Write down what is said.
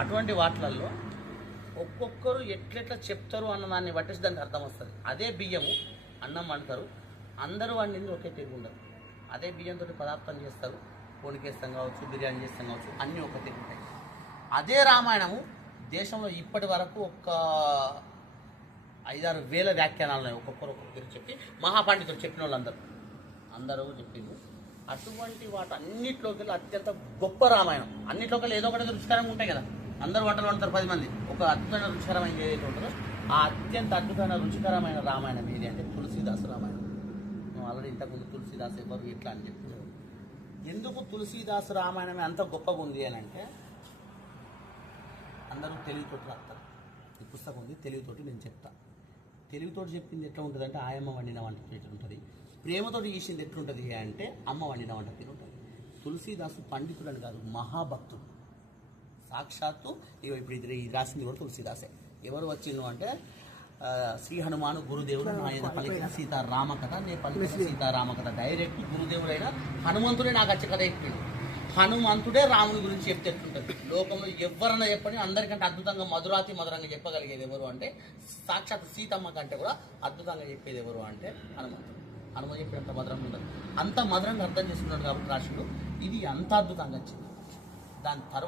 అటువంటి వాటిలలో ఒక్కొక్కరు ఎట్లెట్లా చెప్తారు అన్న దాన్ని పట్టేసి దానికి అర్థం వస్తుంది. అదే బియ్యము అన్నం వండుతారు. అందరూ వండింది ఒకే తీరు ఉండదు. అదే బియ్యంతో పదార్థం చేస్తారు. పోనికేస్తాం కావచ్చు బిర్యానీ చేస్తాం కావచ్చు అన్నీ ఒక తీరు ఉంటాయి. అదే రామాయణము దేశంలో ఇప్పటి వరకు ఒక ఐదారు వేల వ్యాఖ్యానాలు ఉన్నాయి. ఒక్కొక్కరు ఒక్కొక్కరు చెప్పి మహాపండితులు చెప్పిన వాళ్ళందరూ అందరూ చెప్పింది అటువంటి వాటి అన్నిట్లోకి అత్యంత గొప్ప రామాయణం. అన్నిట్లోకి ఏదో ఒకటి రుచికరంగా ఉంటాయి కదా. అందరూ వంటలు వండుతారు పది మంది. ఒక అద్భుతమైన రుచికరమైన ఏదైతే ఉంటుందో ఆ అత్యంత అద్భుతమైన రుచికరమైన రామాయణం ఏది అంటే తులసీదాసు రామాయణం. నువ్వు ఆల్రెడీ ఇంతకుముందు తులసీదాస్ ఎవరు ఇట్లా అని చెప్పి ఎందుకు తులసీదాసు రామాయణమే అంత గొప్పగా ఉంది అని అంటే అందరూ తెలివితోటి రాస్తారు. ఈ పుస్తకం ఉంది తెలివితోటి నేను చెప్తాను తెలివితోటి చెప్పింది ఎట్లా ఉంటుంది అంటే ఆయమ్మ వండిన వంట ఎట్లా ఉంటుంది. ప్రేమతోటి చేసింది ఎట్లుంటుంది అంటే అమ్మ వండిన వంట తీరు ఉంటుంది. తులసీదాసు పండితుడు అని కాదు మహాభక్తుడు. సాక్షాత్తు ఇప్పుడు ఇది రాసింది కూడా తులసీదాసే ఎవరు వచ్చిండు అంటే శ్రీ హనుమాను గురుదేవుడు ఆయన పలికిన సీతారామ కథ నేను పలికిన సీతారామ కథ డైరెక్ట్ గురుదేవుడైన హనుమంతుడే నాకు వచ్చే కథ చెప్పిండు. హనుమంతుడే రాముని గురించి చెప్తే ఎట్లుంటుంది? లోకంలో ఎవరన్నా చెప్పని అందరికంటే అద్భుతంగా మధురాతి మధురంగా చెప్పగలిగేది ఎవరు అంటే సాక్షాత్ సీతమ్మ కంటే కూడా అద్భుతంగా చెప్పేది ఎవరు అంటే హనుమంతుడు. హనుమ చెప్పినంత మధురంగా ఉండదు. అంత మధురంగా అర్థం చేసుకున్నాడు కాబట్టి రాశుడు ఇది అంత అద్భుతంగా వచ్చింది దాని తర్వాత